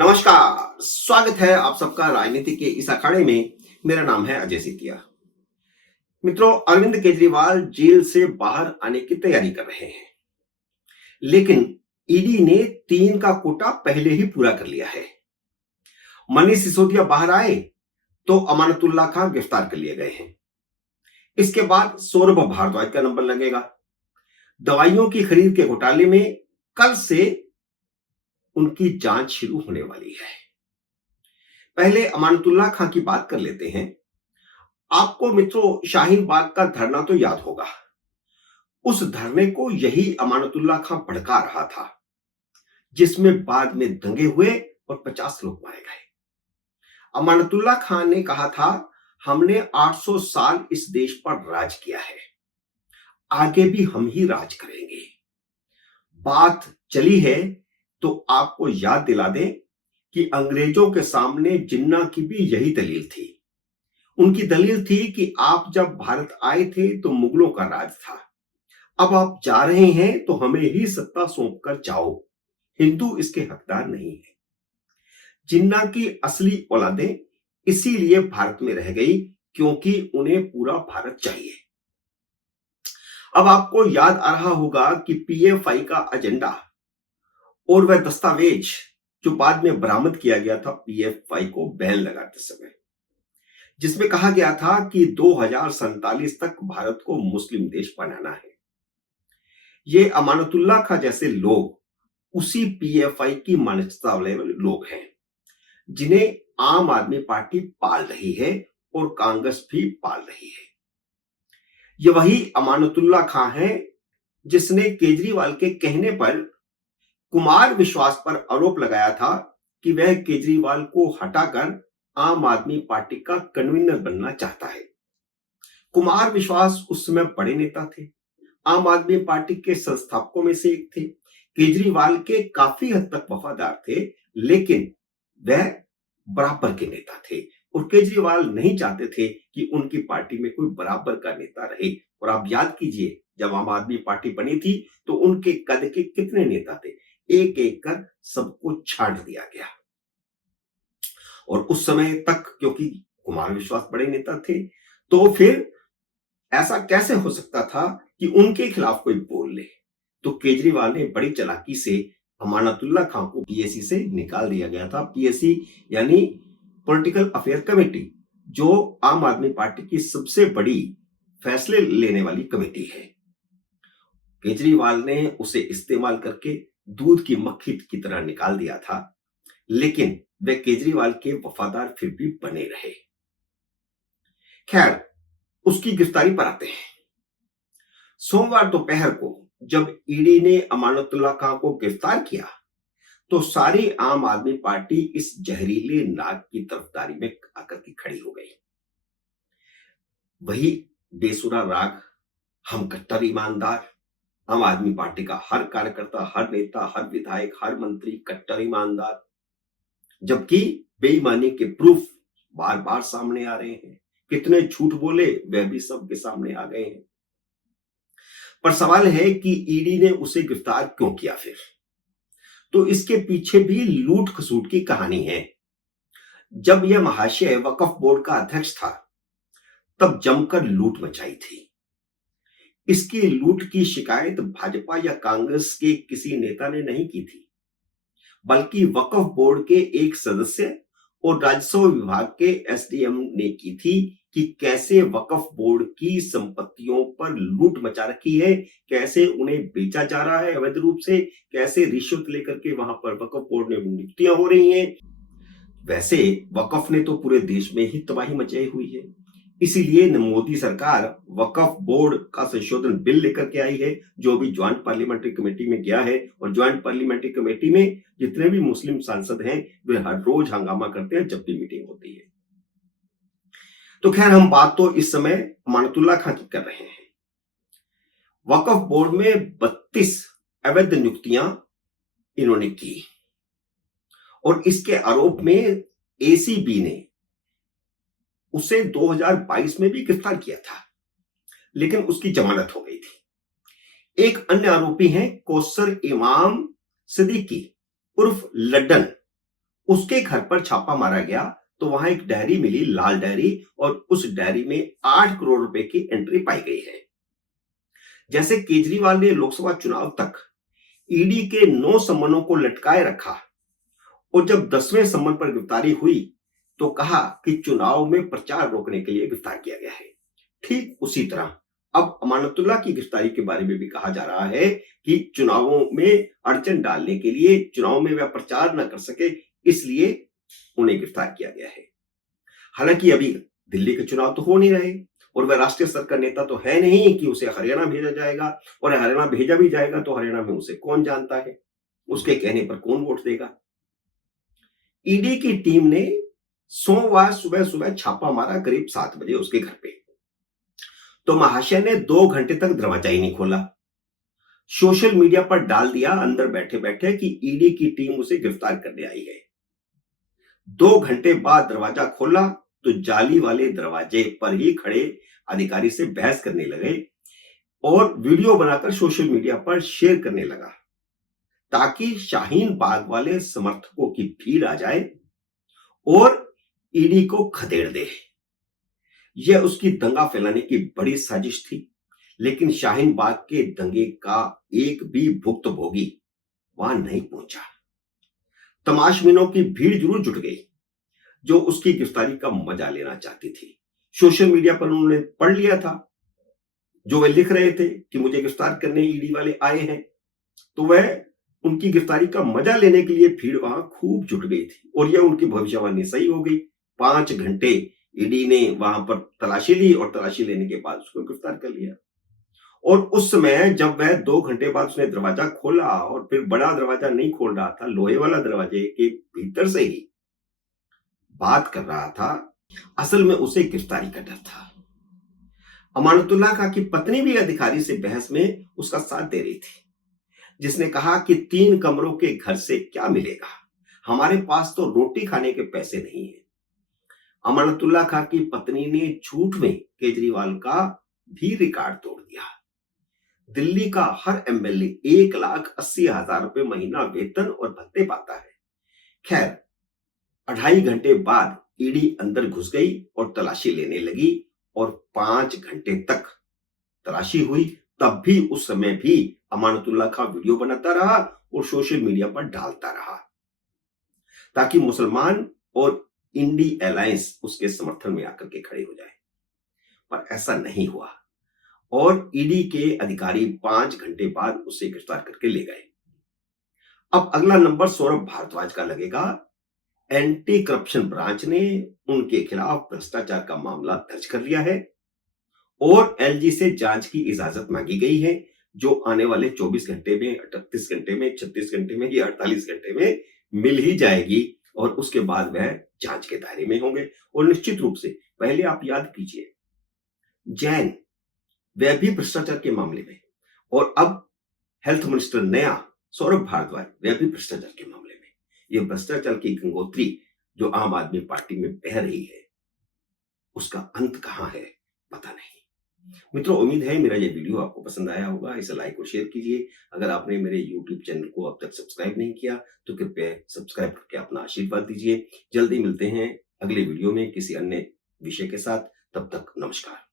नमस्कार, स्वागत है आप सबका राजनीति के इस अखाड़े में। मेरा नाम है अजय सितिया। मित्रों, अरविंद केजरीवाल जेल से बाहर आने की तैयारी कर रहे हैं, लेकिन ईडी ने 3 का कोटा पहले ही पूरा कर लिया है। मनीष सिसोदिया बाहर आए तो अमानतुल्लाह खान गिरफ्तार कर लिए गए हैं। इसके बाद सौरभ भारद्वाज का नंबर लगेगा। दवाइयों की खरीद के घोटाले में कल से उनकी जांच शुरू होने वाली है। पहले अमानतुल्लाह खान की बात कर लेते हैं। आपको मित्रों शाहीन बाग का धरना तो याद होगा। उस धरने को यही अमानतुल्लाह खान भड़का रहा था, जिसमें बाद में दंगे हुए और 50 लोग मारे गए। अमानतुल्लाह खान ने कहा था, हमने 800 साल इस देश पर राज किया है, आगे भी हम ही राज करेंगे। बात चली है तो आपको याद दिला दें कि अंग्रेजों के सामने जिन्ना की भी यही दलील थी। उनकी दलील थी कि आप जब भारत आए थे तो मुगलों का राज था, अब आप जा रहे हैं तो हमें ही सत्ता सौंप कर जाओ, हिंदू इसके हकदार नहीं है। जिन्ना की असली औलादें इसीलिए भारत में रह गई क्योंकि उन्हें पूरा भारत चाहिए। अब आपको याद आ रहा होगा कि पीएफआई का एजेंडा और वह दस्तावेज जो बाद में बरामद किया गया था पीएफआई को बैन लगाते समय, जिसमें कहा गया था कि 2047 तक भारत को मुस्लिम देश बनाना है। ये अमानतुल्लाह खान जैसे लोग उसी पीएफआई की मानसिकता वाले लोग हैं, जिन्हें आम आदमी पार्टी पाल रही है और कांग्रेस भी पाल रही है। ये वही अमानतुल्लाह खान है जिसने केजरीवाल के कहने पर कुमार विश्वास पर आरोप लगाया था कि वह केजरीवाल को हटाकर आम आदमी पार्टी का कन्वीनर बनना चाहता है। कुमार विश्वास उस समय बड़े नेता थे, आम आदमी पार्टी के संस्थापकों में से एक थे, केजरीवाल के काफी हद तक वफादार थे, लेकिन वह बराबर के नेता थे और केजरीवाल नहीं चाहते थे कि उनकी पार्टी में कोई बराबर का नेता रहे। और आप याद कीजिए, जब आम आदमी पार्टी बनी थी तो उनके कद के कितने नेता थे, एक एक कर सबको छांट दिया गया। और उस समय तक क्योंकि कुमार विश्वास बड़े नेता थे, तो फिर ऐसा कैसे हो सकता था कि उनके खिलाफ कोई बोल ले। तो केजरीवाल ने बड़ी चालाकी से अमानतुल्लाह खान को पीएसी से निकाल दिया गया था। पीएसी यानी पॉलिटिकल अफेयर कमेटी, जो आम आदमी पार्टी की सबसे बड़ी फैसले लेने वाली कमेटी है। केजरीवाल ने उसे इस्तेमाल करके दूध की मक्खी की तरह निकाल दिया था, लेकिन वे केजरीवाल के वफादार फिर भी बने रहे। खैर, उसकी गिरफ्तारी पर आते हैं। सोमवार दोपहर को जब ईडी ने अमानतुल्लाह खान को गिरफ्तार किया तो सारी आम आदमी पार्टी इस जहरीले नाग की तरफदारी में आकर के खड़ी हो गई। वही बेसुरा राग, हम कट्टर ईमानदार। आम आदमी पार्टी का हर कार्यकर्ता, हर नेता, हर विधायक, हर मंत्री कट्टर ईमानदार, जबकि बेईमानी के प्रूफ बार बार सामने आ रहे हैं। कितने झूठ बोले वह भी सबके सामने आ गए हैं। पर सवाल है कि ईडी ने उसे गिरफ्तार क्यों किया फिर? तो इसके पीछे भी लूट खसूट की कहानी है। जब यह महाशय वक्फ बोर्ड का अध्यक्ष था, तब जमकर लूट मचाई थी। इसकी लूट की शिकायत भाजपा या कांग्रेस के किसी नेता ने नहीं की थी, बल्कि वक्फ बोर्ड के एक सदस्य और राजस्व विभाग के एसडीएम ने की थी कि कैसे वक्फ बोर्ड की संपत्तियों पर लूट मचा रखी है, कैसे उन्हें बेचा जा रहा है अवैध रूप से, कैसे रिश्वत लेकर के वहां पर वक्फ बोर्ड में नियुक्तियां हो रही हैं। वैसे वक्फ ने तो पूरे देश में ही तबाही मचाई हुई है, इसीलिए मोदी सरकार वक्फ बोर्ड का संशोधन बिल लेकर के आई है, जो भी ज्वाइंट पार्लियामेंट्री कमेटी में गया है। और ज्वाइंट पार्लियामेंट्री कमेटी में जितने भी मुस्लिम सांसद हैं वे हर रोज हंगामा करते हैं जब भी मीटिंग होती है। तो खैर, हम बात तो इस समय अमानतुल्लाह खान की कर रहे हैं। वक्फ बोर्ड में 32 अवैध नियुक्तियां इन्होंने की और इसके आरोप में एसीबी ने उसे 2022 में भी गिरफ्तार किया था, लेकिन उसकी जमानत हो गई थी। एक अन्य आरोपी हैं कौसर इमाम सिद्दीकी उर्फ लड्डन, उसके घर पर छापा मारा गया तो वहां एक डायरी मिली, लाल डायरी, और उस डायरी में 8 करोड़ रुपए की एंट्री पाई गई है। जैसे केजरीवाल ने लोकसभा चुनाव तक ईडी के 9 सम्मनों को लटकाए रखा और जब 10वें सम्मन पर गिरफ्तारी हुई तो कहा कि चुनाव में प्रचार रोकने के लिए गिरफ्तार किया गया है, ठीक उसी तरह अब अमानतुल्लाह की गिरफ्तारी के बारे में भी कहा जा रहा है कि चुनावों में अड़चन डालने के लिए, चुनाव में वह प्रचार न कर सके, इसलिए उन्हें गिरफ्तार किया गया है। हालांकि अभी दिल्ली के चुनाव तो हो नहीं रहे और वह राष्ट्रीय स्तर का नेता तो है नहीं कि उसे हरियाणा भेजा जाएगा, और हरियाणा भेजा भी जाएगा तो हरियाणा में उसे कौन जानता है, उसके कहने पर कौन वोट देगा। ईडी की टीम ने सोमवार सुबह सुबह छापा मारा करीब 7 बजे उसके घर पे, तो महाशय ने 2 घंटे तक दरवाजा ही नहीं खोला। सोशल मीडिया पर डाल दिया अंदर बैठे बैठे कि ईडी की टीम उसे गिरफ्तार करने आई है। 2 घंटे बाद दरवाजा खोला तो जाली वाले दरवाजे पर ही खड़े अधिकारी से बहस करने लगे और वीडियो बनाकर सोशल मीडिया पर शेयर करने लगा ताकि शाहीन बाग वाले समर्थकों की भीड़ आ जाए और ईडी को खदेड़ दे। यह उसकी दंगा फैलाने की बड़ी साजिश थी, लेकिन शाहीन बाग के दंगे का एक भी भुक्तभोगी वहां नहीं पहुंचा। तमाशबीनों की भीड़ जरूर जुट गई जो उसकी गिरफ्तारी का मजा लेना चाहती थी। सोशल मीडिया पर उन्होंने पढ़ लिया था जो वे लिख रहे थे कि मुझे गिरफ्तार करने ईडी वाले आए हैं, तो वह उनकी गिरफ्तारी का मजा लेने के लिए भीड़ वहां खूब जुट गई थी और यह उनकी भविष्यवाणी सही हो गई। 5 घंटे ईडी ने वहां पर तलाशी ली और तलाशी लेने के बाद उसको गिरफ्तार कर लिया। और उस समय जब वह 2 घंटे बाद उसने दरवाजा खोला और फिर बड़ा दरवाजा नहीं खोल रहा था, लोहे वाला दरवाजे के भीतर से ही बात कर रहा था, असल में उसे गिरफ्तारी का डर था। अमानतुल्लाह खां की पत्नी भी अधिकारी से बहस में उसका साथ दे रही थी, जिसने कहा कि 3 कमरों के घर से क्या मिलेगा, हमारे पास तो रोटी खाने के पैसे नहीं है। अमानतुल्लाह खां की पत्नी ने झूठ में केजरीवाल का भी रिकॉर्ड तोड़ दिया। दिल्ली का हर एमएलए 1,80,000 रुपए महीना वेतन और भत्ते पाता है। खैर, 2.5 घंटे बाद ईडी अंदर घुस गई और तलाशी लेने लगी और 5 घंटे तक तलाशी हुई। तब भी उस समय भी अमानतुल्लाह खां वीडियो बनाता रहा और सोशल मीडिया पर डालता रहा ताकि मुसलमान और इंडी अलायंस उसके समर्थन में आकर के खड़े हो जाए, पर ऐसा नहीं हुआ और ईडी के अधिकारी 5 घंटे बाद उसे गिरफ्तार करके ले गए। अब अगला नंबर सौरभ भारद्वाज का लगेगा। एंटी करप्शन ब्रांच ने उनके खिलाफ भ्रष्टाचार का मामला दर्ज कर लिया है और एलजी से जांच की इजाजत मांगी गई है, जो आने वाले 24 घंटे में, 38 घंटे में, 36 घंटे में या 48 घंटे में मिल ही जाएगी और उसके बाद वह जांच के दायरे में होंगे। और निश्चित रूप से पहले आप याद कीजिए, जैन वह भी भ्रष्टाचार के मामले में, और अब हेल्थ मिनिस्टर नया सौरभ भारद्वाज वह भी भ्रष्टाचार के मामले में। यह भ्रष्टाचार की गंगोत्री जो आम आदमी पार्टी में बह रही है, उसका अंत कहां है पता नहीं। मित्रों, उम्मीद है मेरा यह वीडियो आपको पसंद आया होगा। इसे लाइक और शेयर कीजिए। अगर आपने मेरे यूट्यूब चैनल को अब तक सब्सक्राइब नहीं किया तो कृपया सब्सक्राइब करके अपना आशीर्वाद दीजिए। जल्दी मिलते हैं अगले वीडियो में किसी अन्य विषय के साथ। तब तक नमस्कार।